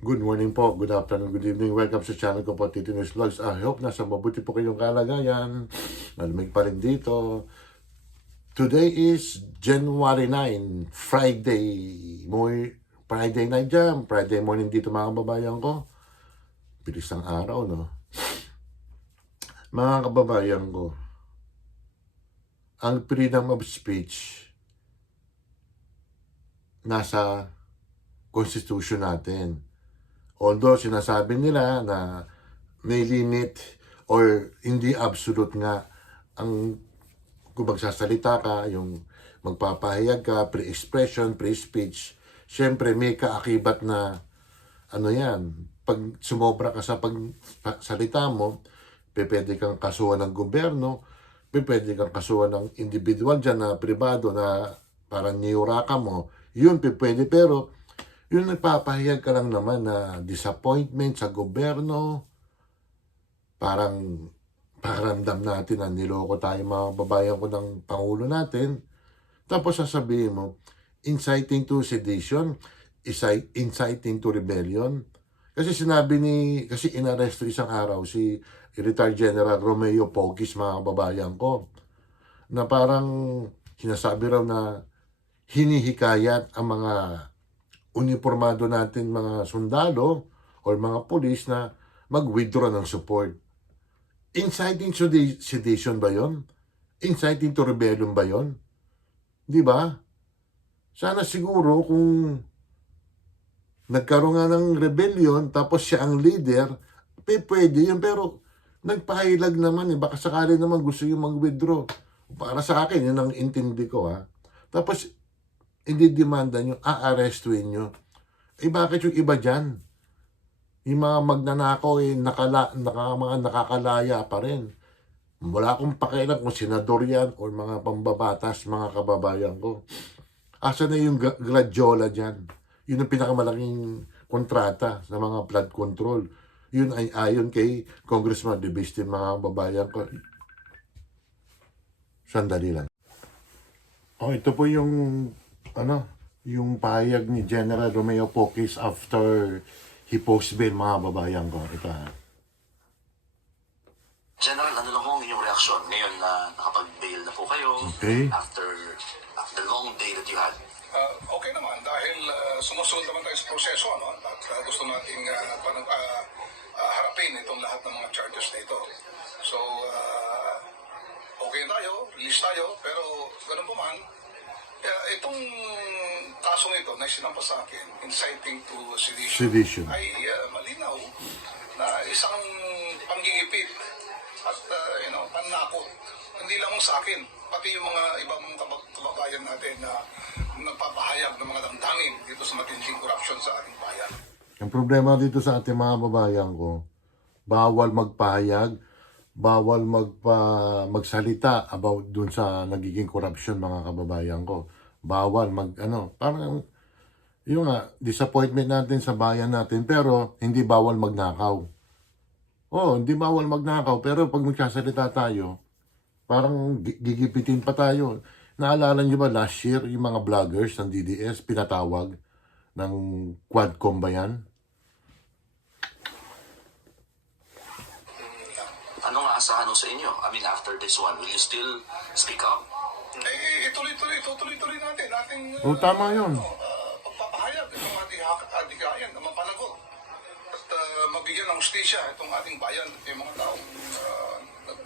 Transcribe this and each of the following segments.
Good morning po, good afternoon, good evening. Welcome sa channel ko po, Tito News Vlogs. I hope nasa mabuti po kayong kalagayan. Malamig pa rin dito. Today is January 9, Friday. Friday night dyan. Friday morning dito mga kababayan ko. Bilis ng araw, no? Mga kababayan ko, ang freedom of speech nasa Constitution natin. Although sinasabi nila na may limit or hindi absolute nga ang kung magsasalita ka, yung magpapahayag ka, free expression, free speech, syempre may kaakibat na ano yan, pag sumobra ka sa pagsalita mo, pwede kang kasuhan ng gobyerno, pwede kang kasuhan ng individual dyan na pribado na parang niyura ka mo, yun pwede, pero yung nagpapahayag ka lang naman na disappointment sa gobyerno, parang pakiramdam natin na niloko tayo mga babayan ko ng Pangulo natin. Tapos sasabihin mo, inciting to sedition, inciting to rebellion. Kasi kasi inaresto isang araw si retired General Romeo Pogues mga babayan ko, na parang sinasabi raw na hinihikayat ang mga uniformado natin mga sundalo or mga pulis na mag-withdraw ng support. Inciting sedition ba yon? Inciting to rebellion ba yon? Di ba? Sana siguro kung nagkaroon nga ng rebellion tapos siya ang leader, pwede yun. Pero nagpahilag naman baka sakali naman gusto yung mag-withdraw. Para sa akin, yun ang intindi ko Tapos hindi demanda nyo, aarestuin nyo. Bakit yung iba dyan? Yung mga magnanakaw mga nakakalaya pa rin. Wala akong pakialam kung senador yan o mga pambabatas, mga kababayan ko. Asa na yung gladiola dyan? Yun ang pinakamalaking kontrata sa mga flood control. Yun ay ayon kay Congressman De Viste, mga kababayan ko. Sandali lang. Ito po yung yung pahayag ni General Romeo Pogues after he post bail mga babayan ko. Ito General, ano lang kung inyong reaksyon ngayon na nakapag-bail na po kayo after the long day that you had? Okay naman dahil sumusunod naman tayo sa proseso at gusto nating harapin itong lahat ng mga charges na ito. So, okay tayo, release tayo, pero ganun po man, itong kasong ito na sinampas sa akin, inciting to sedition, ay malinaw na isang panggigipit at panakot. Hindi lang sa akin, pati yung mga ibang kababayan natin na nagpapahayag ng mga damdamin dito sa matinding korupsyon sa ating bayan. Ang problema dito sa ating mga babayan ko, bawal magpahayag, bawal magsalita about dun sa nagiging korupsyon mga kababayan ko. Bawal parang yung disappointment natin sa bayan natin, pero hindi bawal magnakaw. Hindi bawal magnakaw, pero pag magsasalita tayo, parang gigipitin pa tayo. Naalala niyo ba last year, yung mga vloggers ng DDS, pinatawag ng Quadcom ba yan? Anong aasahan sa inyo? I mean, after this one, will you still speak up? Tuloy-tuloy natin. Tama yun. Pagpapahayag itong ating adikayan na mapanagot at mabigyan ng hustisya itong ating bayan at yung mga taong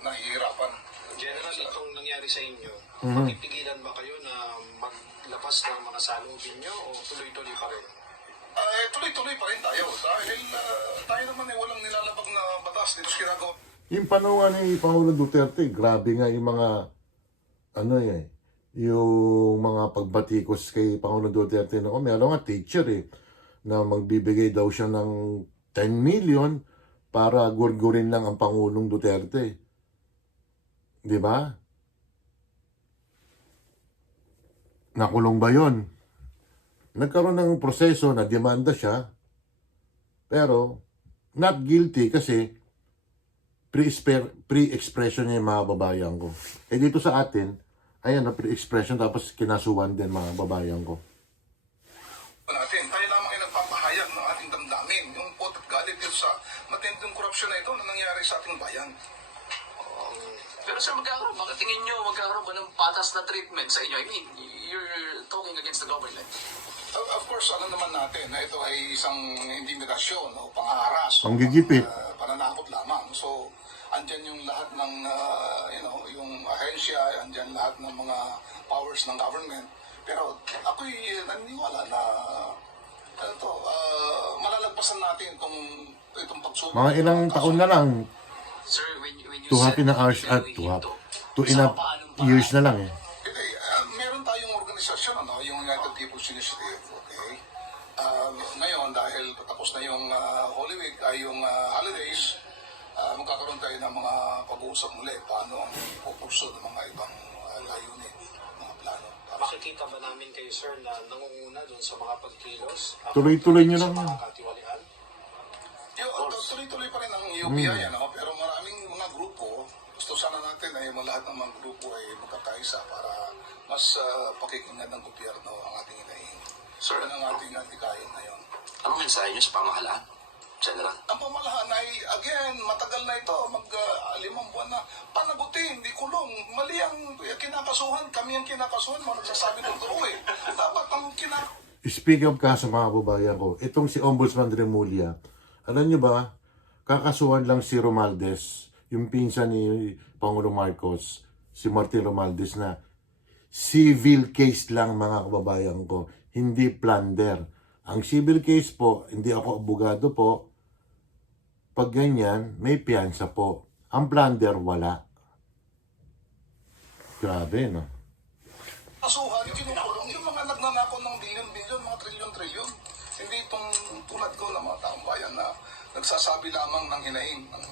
nahihirapan. General, itong nangyari sa inyo, mapipigilan ba kayo na maglabas ng mga salubin nyo o tuloy-tuloy pa rin? Tuloy-tuloy pa rin tayo dahil tayo naman walang nilalabag na batas dito sa ginagawa. Yung panahon ni Pangulong Duterte, grabe nga yung mga yung mga pagbatikos kay Pangulong Duterte noon. Meron nga teacher na magbibigay daw siya ng 10 million para gurgurin lang ang Pangulong Duterte. Di ba? Nakulong ba yun? Nagkaroon ng proseso na demanda siya, pero not guilty kasi pre-expression niya yung mga babayan ko. Dito sa atin, ayan, pre-expression tapos kinasuhan din mga babayan ko. Natin tayo lamang ay nagpapahayag ng ating damdamin, yung pot at galit dito sa matinding korupsyon na ito na nangyari sa ating bayan. Pero sir, bakit tingin nyo magkakaroon ba ng patas na treatment sa inyo? I mean, you're talking against the government. Of course, alam naman natin na ito ay isang intimidasyon o pang-aaras o Panggigipit. pananakot lamang. So, andyan yung lahat ng, yung ahensya, andyan lahat ng mga powers ng government. Pero ako'y naniniwala na malalagpasan natin itong pagsubok. Mga ilang taon na lang, Sir, when you 2.5 na hours at 2.5 years na lang eh. Okay, meron tayong organisasyon, yung United People's Initiative, okay? Ngayon, dahil patapos na yung Holy Week, ay yung holidays, magkakaroon tayo ng mga pag-uusap muli, paano ang pupurso ng mga ibang layunin, mga plano. Makikita ba namin kayo, sir, na nangunguna doon sa mga pagkilos? Tuloy-tuloy nyo lang Sa yan. mga katiwalian? Tuloy-tuloy pa rin ang UBI, pero maraming mga grupo, gusto sana natin ay lahat ng mga grupo ay magkakaisa para mas pakikinggan ng gobyerno ang ating inahin. Sir, Yan ang ating antikain ngayon. anong mensahe nyo sa pamahalaan? General. Ang pamahalaan ay, again, matagal na ito, 5 buwan na, panagutin, hindi kulong. Mali ang kinakasuhan, kami ang kinakasuhan, mga nagsasabi ng totoo eh. Dapat ang Speaking of kaso mga kababayan ko, itong si Ombudsman Remulla, alam nyo ba, kakasuhan lang si Romualdez, yung pinsan ni Pangulong Marcos, si Martin Romualdez na civil case lang mga kababayan ko, hindi plunder. Ang civil case po, hindi ako abogado po, pag ganyan, may piyansa po. Ang plunder, wala. Grabe, no? kasuhan, kinukulong yung mga nagnanakaw ng bilyon-bilyon, mga trilyon-trilyon. Hindi itong tulad ko ng mga taong bayan na nagsasabi lamang ng hinaing ng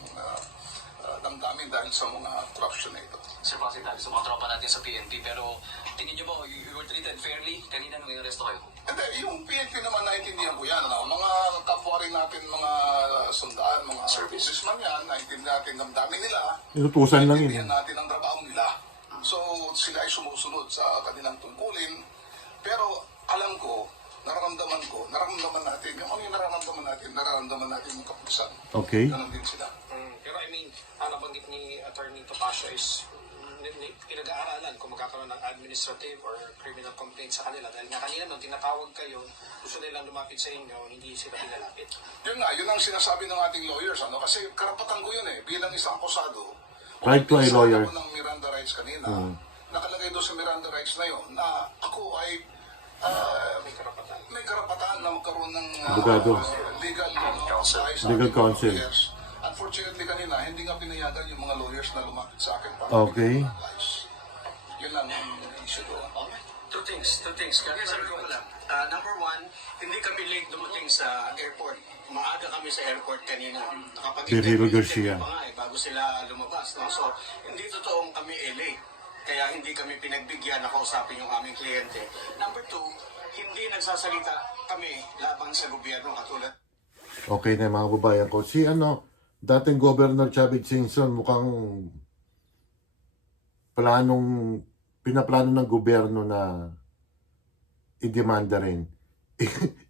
damdamin dahil sa mga corruption na ito. Sir, bakit tayo sa mga tropa natin sa PNP, pero tingin nyo ba, you were treated fairly kanina nung inaresto kayo? Hindi, yung PNP naman naintindihan ko yan. Mga kapwa rin natin, mga sundaan, mga serviceman yan, naintindihan natin damdamin nila. Inutusan lang yun. Naintindihan natin ang trabaho nila. So, sila ay sumusunod sa kanilang tungkulin. Pero alam ko, nararamdaman natin, yung ano yung nararamdaman natin yung kapulisan. Okay. Ganon din sila. Pero I mean, ang nabanggit ni Attorney Topacio is pinag-aaralan kung magkakaroon ng administrative or criminal complaint sa kanila. Dahil nga kanina nung tinatawag kayo, gusto nilang lumapit sa inyo, hindi sila pinalapit. Yun ang sinasabi ng ating lawyers. Kasi karapatan ko yun bilang isang akusado. Right to a lawyer. Ako ng Miranda rights kanina. Nakalagay doon sa Miranda rights na yun na ako ay may karapatan na magkaroon ng Abogado. legal Legal counsel. lawyers. Unfortunately kanina, hindi nga pinayagan yung mga lawyers na lumapit sa akin para Okay. advice. Yun lang ang issue doon. Two things. Kaya sabi ko lang, number one, hindi kami late dumating sa airport. Maaga kami sa airport kanina. Guerrero Garcia. Pa nga, bago sila lumabas. No? So, hindi totoong kami late. Kaya hindi kami pinagbigyan na kausapin yung aming kliyente. Number two, hindi nagsasalita kami labang sa gobyerno katulad. Okay na mga babayan ko. Si dating Governor Chavit Singson mukhang pinaplano ng gobyerno na i-demanda rin.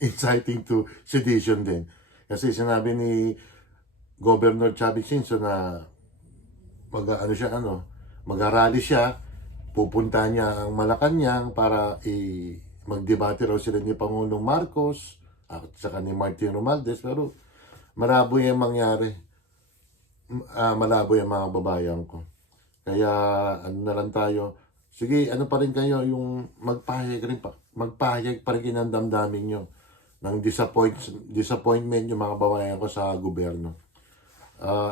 Inciting to sedition din. Kasi sinabi ni Governor Chavit Singson na mag-arally siya, pupunta niya ang Malacanang para magdebate raw sila ni Pangulong Marcos at saka ni Martin Romualdez, pero malabo yung mangyari. Malabo yung mga babayan ko. Kaya na lang tayo, sige, pa rin kayo, yung magpahayag pa rin ng damdamin nyo ng disappointment yung mga babayan ko sa gobyerno.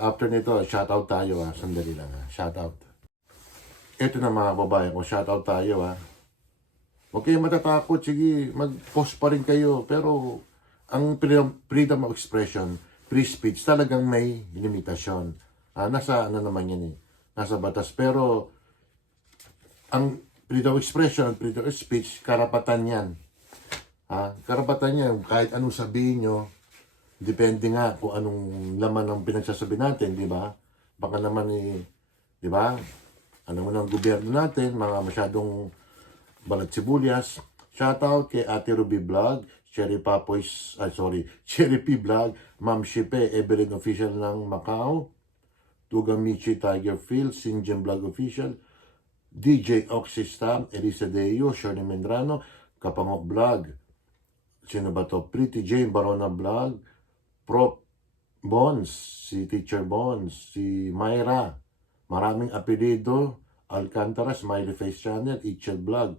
After nito, shoutout tayo sandali lang shoutout. Ito na mga babayan ko, shoutout tayo Huwag kayong matatakot, sige, mag-post pa rin kayo, pero ang freedom of expression, free speech, talagang may limitasyon. Nasa naman yan nasa batas. Pero ang freedom of expression, freedom of speech, karapatan yan. Karapatan yan, kahit anong sabihin nyo, depende nga kung anong laman ng pinagsasabi natin, di ba? Baka naman di ba? Ano mo ng gobyerno natin, mga masyadong balat sibuyas. Shoutout kay Ate Ruby Vlog. Cherry Papoy's, Cherry P Vlog, Ma'am Shipe, Evelyn Official ng Macau, Tugamichi Tiger Field, Sinjin Vlog Official, DJ Oxystam, Elisa Deo, Shirley Mendrano, Kapangok Vlog, sino ba to? Pretty Jane Barona Vlog, Prof Bones, si Teacher Bones, si Myra, maraming apelido, Alcantara, Smiley Face Channel, Ichel Vlog,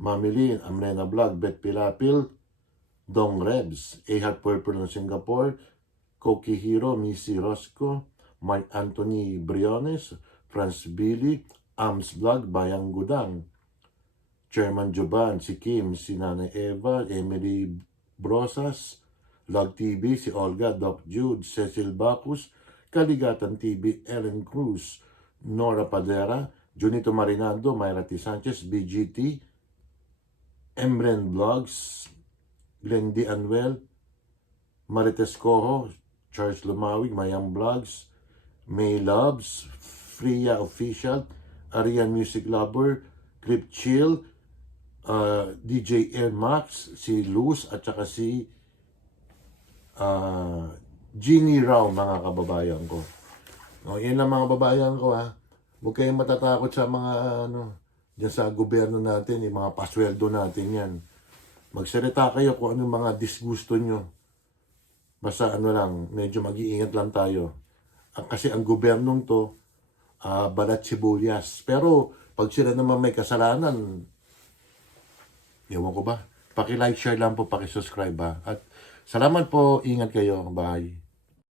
Mamilin, Amrena Vlog, Bet Pilapil, Dong Rebs, Ahad Purple ng Singapore, Koki Hiro, Missy Rosco, Mark Anthony Briones, Franz Billy, Ams Vlog, Bayang Gudang, Chairman Joban, si Kim, si Nanay Eva, Emily Brosas, Vlog TV, si Olga, Doc Jude, Cecil Bacus, Kaligatan TV, Ellen Cruz, Nora Padera, Junito Marinado, Myra T. Sanchez, BGT, Emren Vlogs, Glenn D. Anuel, Marites Coho, Charles Lumawig, Mayang Vlogs, May Loves, Freya Official, Arian Music Lover, Clip Chill, DJ Air Max, si Luz, at saka si Jeannie Rao, mga kababayan ko. No, yan lang mga kababayan ko ha. Huwag kayong matatakot sa mga dyan sa gobyerno natin, yung mga pasweldo natin yan. Magsalita kayo kung anong mga disgusto nyo. Basta lang, medyo mag-iingat lang tayo. Kasi ang gobyernong to, balat sibuyas. Pero pag sila naman may kasalanan, ewan ko ba, paki-like, share lang po, paki-subscribe ha. At salamat po, ingat kayo, bye.